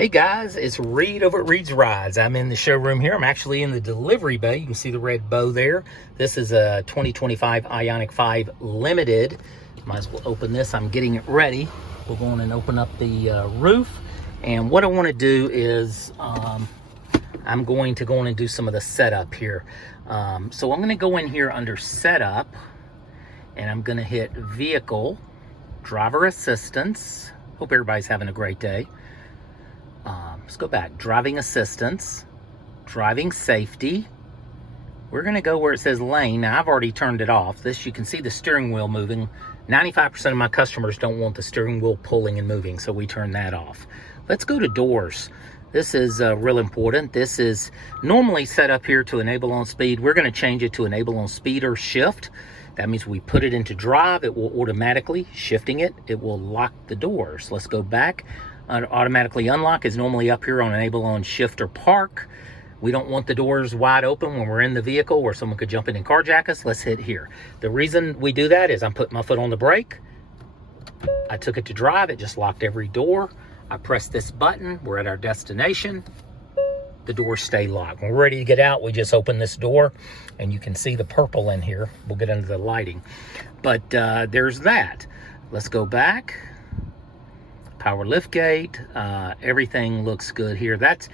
Hey guys, it's Reed over at Reed's Rides. I'm in the showroom here. I'm actually in the delivery bay. You can see the red bow there. This is a 2025 IONIQ 5 Limited. Might as well open this. I'm getting it ready. We'll go on and open up the roof. And what I want to do is I'm going to go in and do some of the setup here. So I'm going to go in here under setup and I'm going to hit vehicle, driver assistance. Hope everybody's having a great day. Let's go back. Driving assistance, driving safety. We're going to go where it says lane. Now, I've already turned it off. This, you can see the steering wheel moving. 95% of my customers don't want the steering wheel pulling and moving, so we turn that off. Let's go to doors. This is real important. This is normally set up here to enable on speed. We're going to change it to enable on speed or shift. That means we put it into drive. It will automatically, shifting it, it will lock the doors. Let's go back. Automatically unlock is normally up here on enable on shift or park. We don't want the doors wide open when we're in the vehicle where someone could jump in and carjack us. Let's hit here. The reason we do that is I'm putting my foot on the brake. I took it to drive. It just locked every door. I press this button. We're at our destination. The doors stay locked. When we're ready to get out, we just open this door and you can see the purple in here. We'll get into the lighting. But there's that. Let's go back. Power lift gate, everything looks good here. That's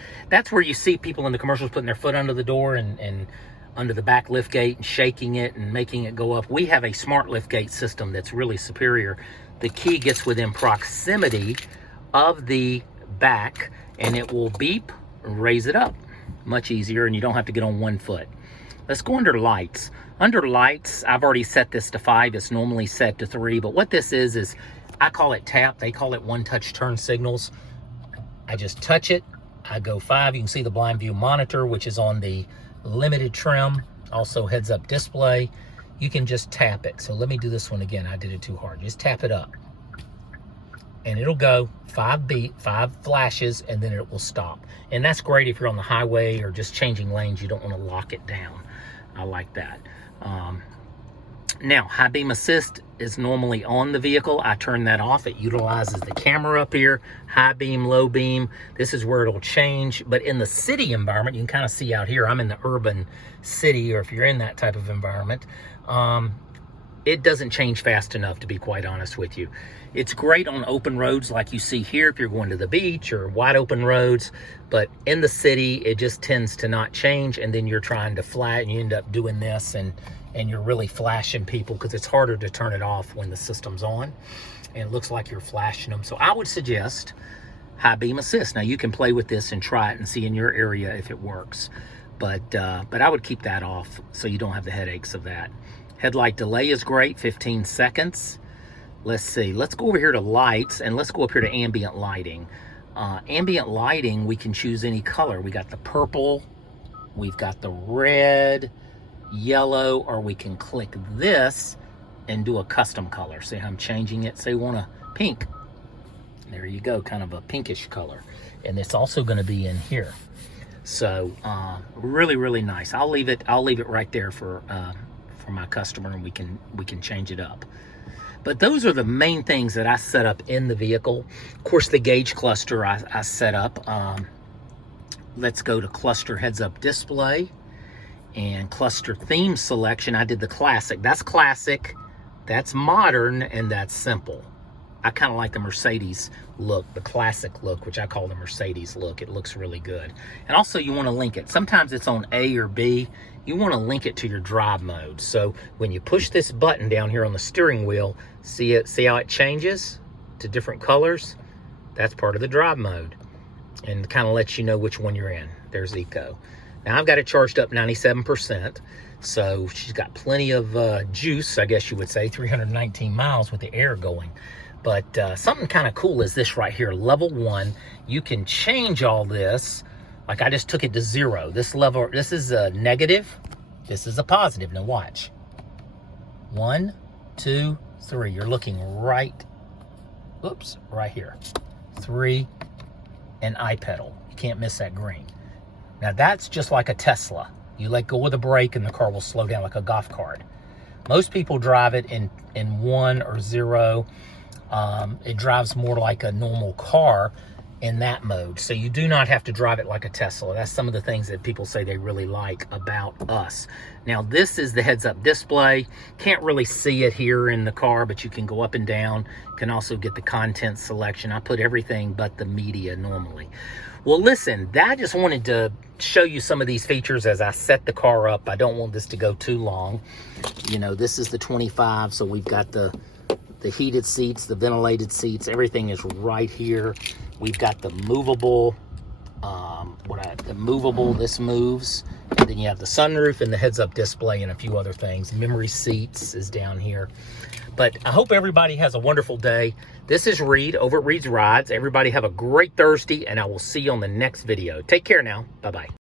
where you see people in the commercials putting their foot under the door and under the back lift gate and shaking it and making it go up. We have a smart lift gate system that's really superior. The key gets within proximity of the back and it will beep and raise it up. Much easier, and you don't have to get on one foot. Let's go under lights. Under lights, I've already set this to 5. It's normally set to 3, but what this is I call it tap. They call it one-touch turn signals. I just touch it. I go 5. You can see the blind view monitor, which is on the limited trim. Also heads-up display. You can just tap it. So let me do this one again. I did it too hard. Just tap it up. And it'll go 5 flashes, and then it will stop. And that's great if you're on the highway or just changing lanes. You don't want to lock it down. I like that. Now, high beam assist is normally on the vehicle. I turn that off. It utilizes the camera up here. High beam, low beam. This is where it'll change. But in the city environment, you can kind of see out here, I'm in the urban city, or if you're in that type of environment, it doesn't change fast enough, to be quite honest with you. It's great on open roads like you see here if you're going to the beach or wide open roads, but in the city, it just tends to not change, and then you're trying to flat and you end up doing this and you're really flashing people because it's harder to turn it off when the system's on and it looks like you're flashing them. So I would suggest high beam assist. Now you can play with this and try it and see in your area if it works, but I would keep that off so you don't have the headaches of that. Headlight delay is great, 15 seconds. Let's see, let's go over here to lights and let's go up here to ambient lighting. Ambient lighting, we can choose any color. We got the purple, we've got the red, yellow, or we can click this and do a custom color. See how I'm changing it? Say we want a pink. There you go, kind of a pinkish color. And it's also going to be in here. So really, really nice. I'll leave it right there for my customer, and we can change it up. But those are the main things that I set up in the vehicle. Of course, the gauge cluster I set up. Let's go to cluster heads-up display. And cluster theme selection, I did the classic. That's classic, that's modern, and that's simple. I kind of like the Mercedes look, the classic look, which I call the Mercedes look. It looks really good. And also you want to link it. Sometimes it's on A or B. You want to link it to your drive mode. So when you push this button down here on the steering wheel, see how it changes to different colors? That's part of the drive mode. And kind of lets you know which one you're in. There's Eco. Now, I've got it charged up 97%, so she's got plenty of juice, I guess you would say, 319 miles with the air going. But something kind of cool is this right here, level 1. You can change all this. Like I just took it to 0. This is a negative. This is a positive. Now watch. 1, 2, 3. You're looking right here. 3, and I pedal. You can't miss that green. Now that's just like a Tesla. You let go of the brake and the car will slow down like a golf cart. Most people drive it in 1 or 0. It drives more like a normal car. in that mode. So you do not have to drive it like a Tesla. That's some of the things that people say they really like about us. Now this is the heads-up display. Can't really see it here in the car, but you can go up and down. You can also get the content selection. I put everything but the media normally. Well, listen, I just wanted to show you some of these features as I set the car up. I don't want this to go too long. You know, this is the 25, so we've got the heated seats, the ventilated seats, everything is right here. We've got the movable, this moves, and then you have the sunroof and the heads-up display and a few other things. Memory seats is down here. But I hope everybody has a wonderful day. This is Reed over at Reed's Rides. Everybody have a great Thursday, and I will see you on the next video. Take care now. Bye-bye.